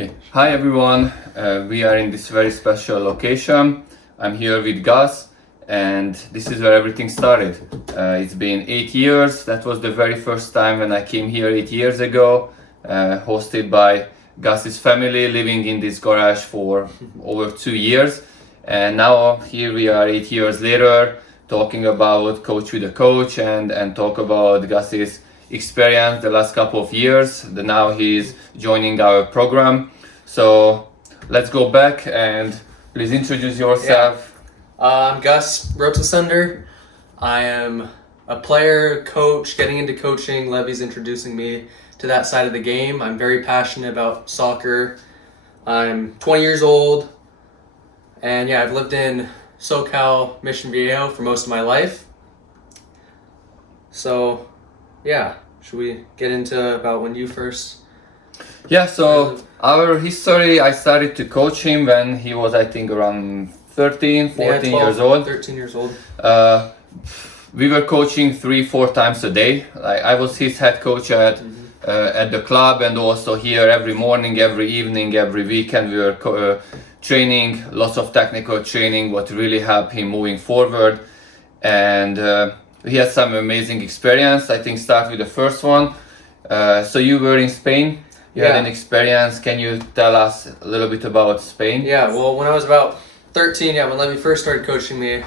Okay. Hi everyone, we are in this very special location. I'm here with Gus and this is where everything started. It's been 8 years. That was the very first time when I came here 8 years ago, hosted by Gus's family, living in this garage for over 2 years. And now here we are 8 years later, talking about Coach with a Coach and talk about Gus's experience the last couple of years. Now he's joining our program. So let's go back and please introduce yourself. I'm Gus Rotasunder. I am a player, coach, getting into coaching. Levy's introducing me to that side of the game. I'm very passionate about soccer. I'm 20 years old. And yeah, I've lived in SoCal, Mission Viejo for most of my life. So yeah, should we get into about when you first? Yeah, so our history, I started to coach him when he was, I think, around 13, 14 years old. 13 years old. We were coaching 3-4 times a day. Like, I was his head coach at the club and also here every morning, every evening, every weekend. We were training, lots of technical training, what really helped him moving forward. And he had some amazing experience. I think start with the first one. So you were in Spain. You had an experience. Can you tell us a little bit about Spain? Yeah, well, when I was about 13, when Levy first started coaching me,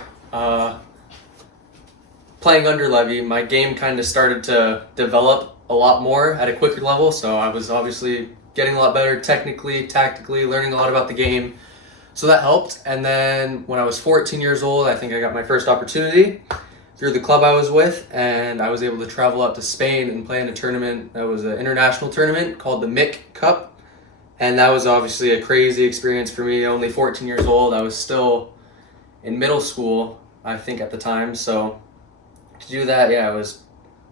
playing under Levy, my game kind of started to develop a lot more at a quicker level. So I was obviously getting a lot better technically, tactically, learning a lot about the game. So that helped. And then when I was 14 years old, I think I got my first opportunity through the club I was with, and I was able to travel out to Spain and play in a tournament that was an international tournament called the MIC Cup. And that was obviously a crazy experience for me. Only 14 years old. I was still in middle school, I think, at the time. So to do that, yeah, it was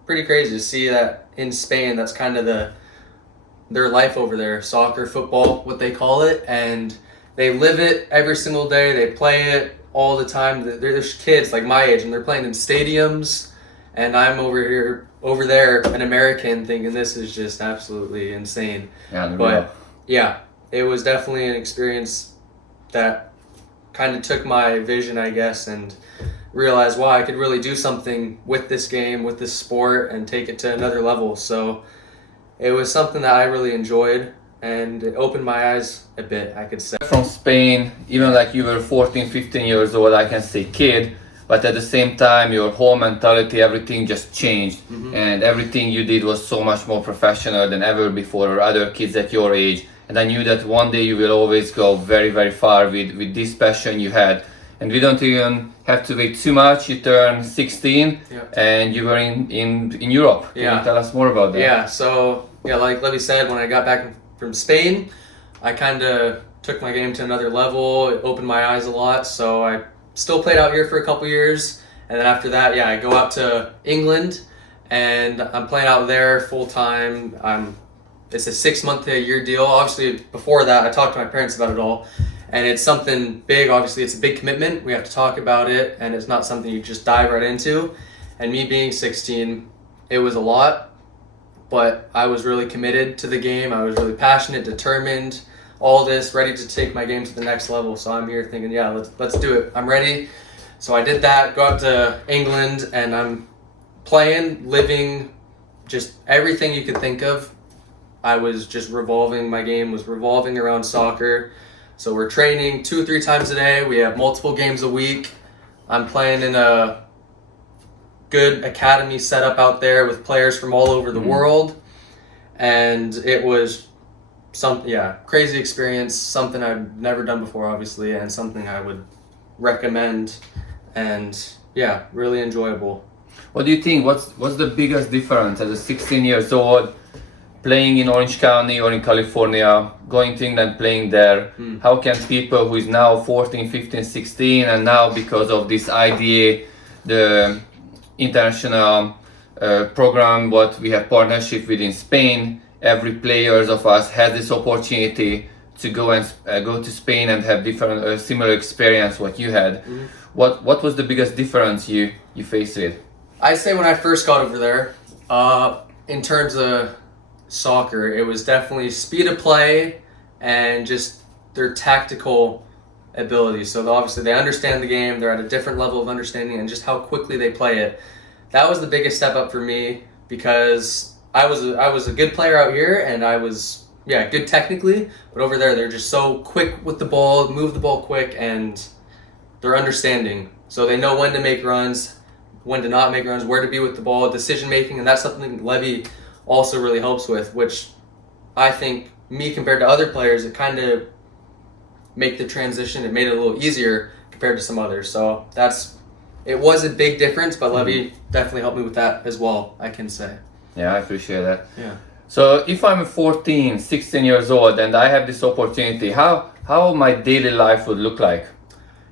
pretty crazy to see that in Spain. That's kind of their life over there, soccer, football, what they call it, and they live it every single day. They play it all the time. There's kids like my age and they're playing in stadiums, and I'm over there, an American, thinking this is just absolutely insane. But yeah, it was definitely an experience that kind of took my vision, I guess, and realized, wow, I could really do something with this game, with this sport, and take it to another level. So it was something that I really enjoyed, and it opened my eyes a bit, I could say. From Spain, even like you were 14, 15 years old, I can say kid, but at the same time, your whole mentality, everything just changed. And everything you did was so much more professional than ever before, or other kids at your age. And I knew that one day you will always go very, very far with this passion you had. And we don't even have to wait too much. You turn 16 and you were in Europe. Can you tell us more about that? Yeah, so like Levy said, when I got back from Spain, I kind of took my game to another level. It opened my eyes a lot. So I still played out here for a couple years. And then after that, I go out to England and I'm playing out there full time. It's a 6-month to a year deal. Obviously, before that, I talked to my parents about it all. And it's something big. Obviously, it's a big commitment. We have to talk about it. And it's not something you just dive right into. And me being 16, it was a lot. But I was really committed to the game. I was really passionate, determined, all this, ready to take my game to the next level. So I'm here thinking, let's do it. I'm ready. So I did that, go out to England, and I'm playing, living, just everything you could think of. I was just my game was revolving around soccer. So we're training 2-3 times a day. We have multiple games a week. I'm playing in a good academy setup out there with players from all over the world, and it was crazy experience, something I've never done before, obviously, and something I would recommend, and really enjoyable. What do you think? What's the biggest difference as a 16 years old playing in Orange County or in California, going to England, playing there? How can people who is now 14, 15, 16, and now because of this IDA, the international program, what we have partnership with in Spain, every players of us has this opportunity to go and go to Spain and have different similar experience what you had. What was the biggest difference you faced with? I'd say when I first got over there, in terms of soccer, it was definitely speed of play and just their tactical ability. So obviously they understand the game, they're at a different level of understanding, and just how quickly they play it. That was the biggest step up for me, because I was a good player out here, and I was good technically, but over there they're just so quick with the ball, move the ball quick, and they're understanding. So they know when to make runs, when to not make runs, where to be with the ball, decision making, and that's something Levy also really helps with, which I think me compared to other players, it kind of make the transition, it made it a little easier compared to some others. So it was a big difference, but Levy definitely helped me with that as well, I can say. Yeah, I appreciate that. Yeah. So if I'm 14, 16 years old and I have this opportunity, how my daily life would look like?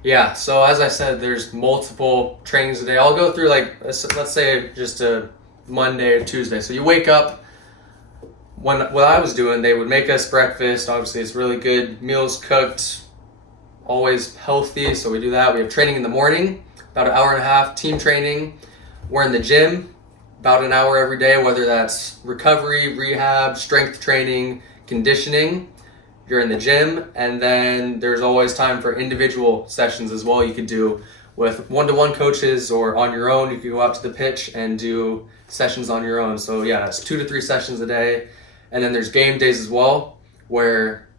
Yeah, so as I said, there's multiple trainings a day. I'll go through, like, let's say just a Monday or Tuesday. So you wake up, what I was doing, they would make us breakfast. Obviously, it's really good meals cooked, always healthy, so we do that. We have training in the morning, about an hour and a half, team training. We're in the gym about an hour every day, whether that's recovery, rehab, strength training, conditioning. You're in the gym, and then there's always time for individual sessions as well. You could do with one-to-one coaches, or on your own. You could go out to the pitch and do sessions on your own. So yeah, that's 2 to 3 sessions a day. And then there's game days as well, where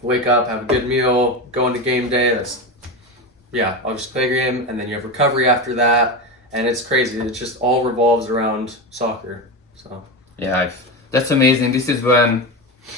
wake up, have a good meal, go into game day. I'll just play a game, and then you have recovery after that. And it's crazy. It just all revolves around soccer. So yeah, that's amazing. This is when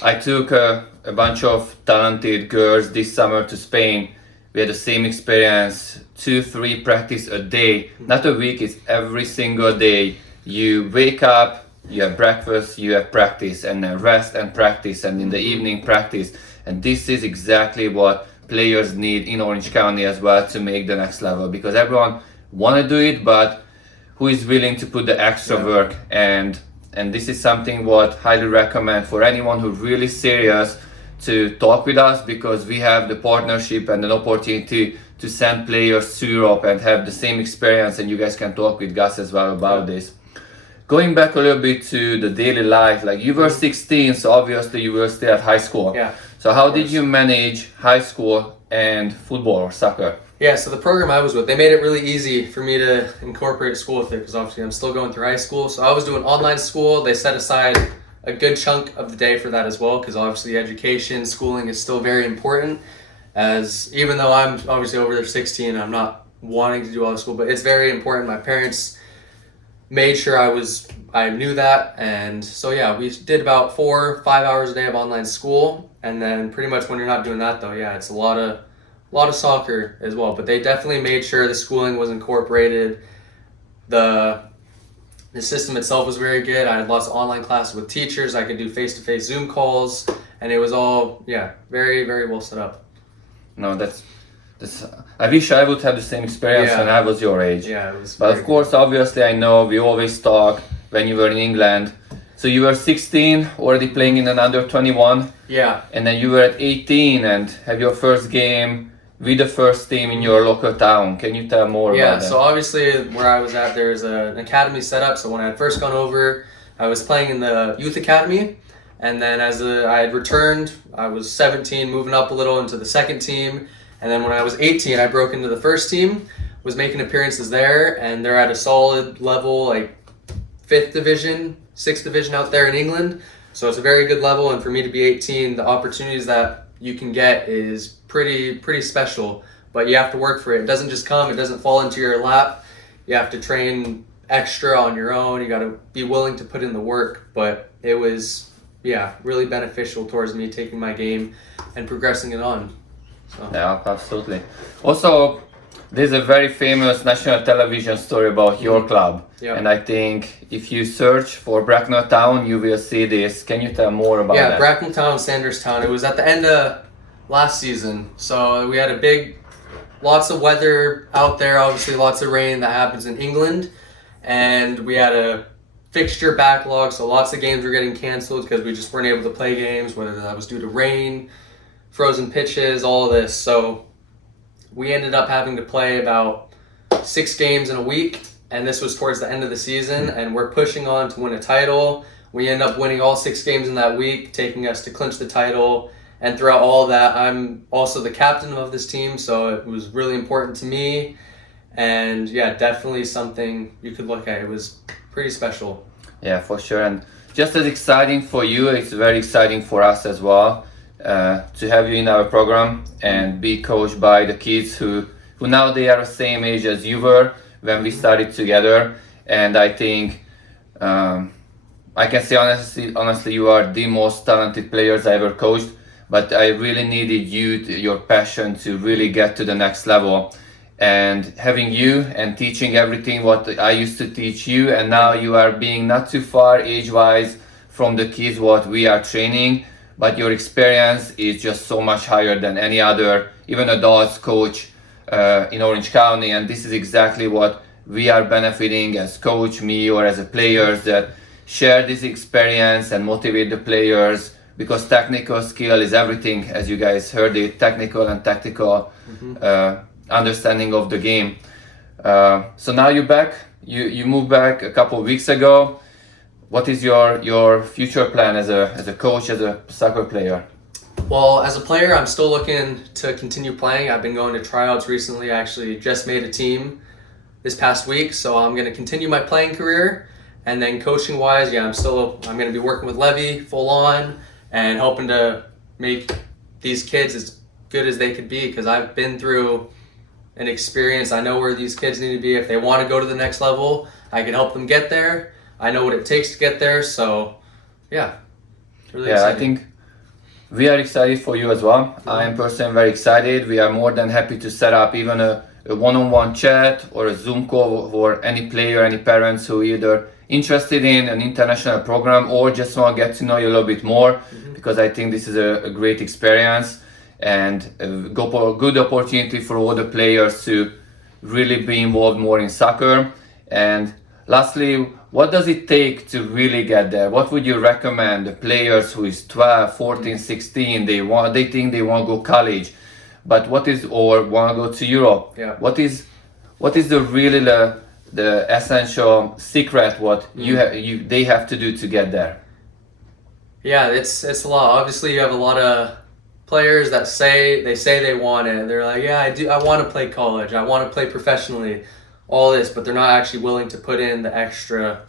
I took a bunch of talented girls this summer to Spain. We had the same experience, 2-3 practice a day, not a week, it's every single day. You wake up, you have breakfast, you have practice, and then rest and practice, and in the evening practice. And this is exactly what players need in Orange County as well to make the next level, because everyone want to do it, but who is willing to put the extra work? And this is something what highly recommend for anyone who's really serious to talk with us, because we have the partnership and an opportunity to send players to Europe and have the same experience, and you guys can talk with Gus as well about this. Going back a little bit to the daily life, like you were 16, so obviously you were still at high school. Yeah. So how did you manage high school and football or soccer? Yeah, so the program I was with, they made it really easy for me to incorporate school with it, because obviously I'm still going through high school. So I was doing online school. They set aside a good chunk of the day for that as well, because obviously education, schooling is still very important. As even though I'm obviously over there 16, I'm not wanting to do all the school, but it's very important. My parents made sure I knew that. And so yeah, we did about 4 or 5 hours a day of online school. And then pretty much when you're not doing that though, yeah, it's a lot of soccer as well. But they definitely made sure the schooling was incorporated. The system itself was very good. I had lots of online classes with teachers. I could do face-to-face Zoom calls, and it was all very, very well set up. No, that's I wish I would have the same experience when I was your age. Yeah, it was. But of course, obviously, I know we always talk when you were in England. So you were 16, already playing in an under 21. Yeah. And then you were at 18 and have your first game with the first team in your local town. Can you tell more about that? Yeah, so obviously where I was at, there's an academy set up. So when I had first gone over, I was playing in the youth academy. And then as I had returned, I was 17, moving up a little into the second team. And then when I was 18, I broke into the first team, was making appearances there. And they're at a solid level, like 5th division, 6th division out there in England. So it's a very good level. And for me to be 18, the opportunities that you can get is pretty special. But you have to work for it. It doesn't just come. It doesn't fall into your lap. You have to train extra on your own. You got to be willing to put in the work. But it was, really beneficial towards me taking my game and progressing it on. So. Yeah, absolutely. Also, there's a very famous national television story about your club. Yeah. And I think if you search for Bracknell Town, you will see this. Can you tell more about that? Yeah, Bracknell Town, Sanders Town. It was at the end of last season. So we had lots of weather out there, obviously lots of rain that happens in England. And we had a fixture backlog, so lots of games were getting canceled because we just weren't able to play games, whether that was due to rain, frozen pitches, all of this. So we ended up having to play about 6 games in a week, and this was towards the end of the season, and we're pushing on to win a title. We end up winning all 6 games in that week, taking us to clinch the title, And throughout all of that, I'm also the captain of this team, so it was really important to me. And yeah, definitely something you could look at. It was pretty special. Yeah, for sure. And just as exciting for you, it's very exciting for us as well to have you in our program and be coached by the kids who now they are the same age as you were when we started together. And I think I can say honestly, you are the most talented players I ever coached. But I really needed your passion to really get to the next level. And having you and teaching everything what I used to teach you, and now you are being not too far age-wise from the kids what we are training, but your experience is just so much higher than any other, even adults coach in Orange County. And this is exactly what we are benefiting as coach, me or as a players, that share this experience and motivate the players, because technical skill is everything, as you guys heard it, technical and tactical understanding of the game. So now you're back, you moved back a couple of weeks ago. What is your future plan as a coach, as a soccer player? Well, as a player, I'm still looking to continue playing. I've been going to tryouts recently. I actually just made a team this past week, so I'm going to continue my playing career. And then coaching wise, yeah, I'm going to be working with Levy full on and hoping to make these kids as good as they could be, because I've been through an experience. I know where these kids need to be. If they want to go to the next level, I can help them get there. I know what it takes to get there. So yeah, really exciting. I think we are excited for you as well. I am personally very excited. We are more than happy to set up even a one-on-one chat or a Zoom call for any player, any parents who either interested in an international program or just want to get to know you a little bit more, because I think this is a great experience and a good opportunity for all the players to really be involved more in soccer. And lastly, what does it take to really get there? What would you recommend the players who is 12, 14, 16, they think they want to go college, but or want to go to Europe? Yeah. What is the really the essential secret what they have to do to get there? Yeah, it's a lot. Obviously, you have a lot of players that say they want it. They're like, yeah, I want to play college. I want to play professionally, all this, but they're not actually willing to put in the extra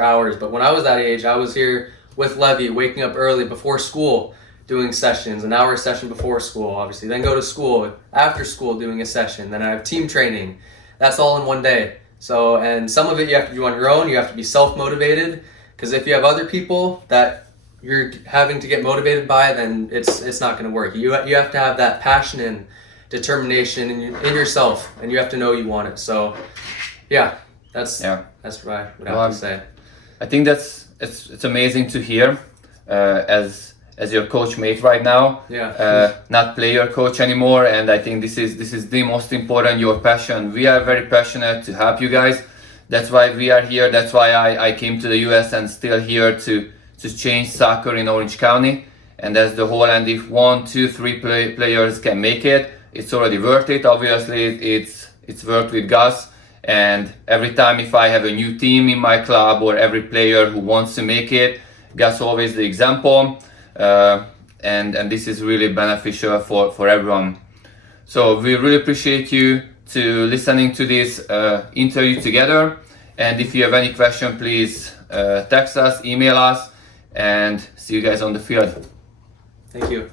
hours. But when I was that age, I was here with Levy, waking up early before school, doing sessions, an hour session before school, obviously. Then go to school, after school doing a session. Then I have team training. That's all in one day. So, and some of it you have to do on your own. You have to be self-motivated, because if you have other people that you're having to get motivated by, then it's not going to work. You have to have that passion and determination in yourself, and you have to know you want it. So, yeah, that's what I would have to say. I think it's amazing to hear as your coach mate right now. Not player coach anymore, and I think this is the most important, your passion. We are very passionate to help you guys. That's why we are here. That's why I came to the US and still here to change soccer in Orange County. And that's the whole. And if 1, 2, 3 players can make it, it's already worth it. Obviously, it's worked with Gus. And every time if I have a new team in my club or every player who wants to make it, Gus always the example. And this is really beneficial for everyone. So we really appreciate you to listening to this interview together. And if you have any question, please text us, email us, and see you guys on the field. Thank you.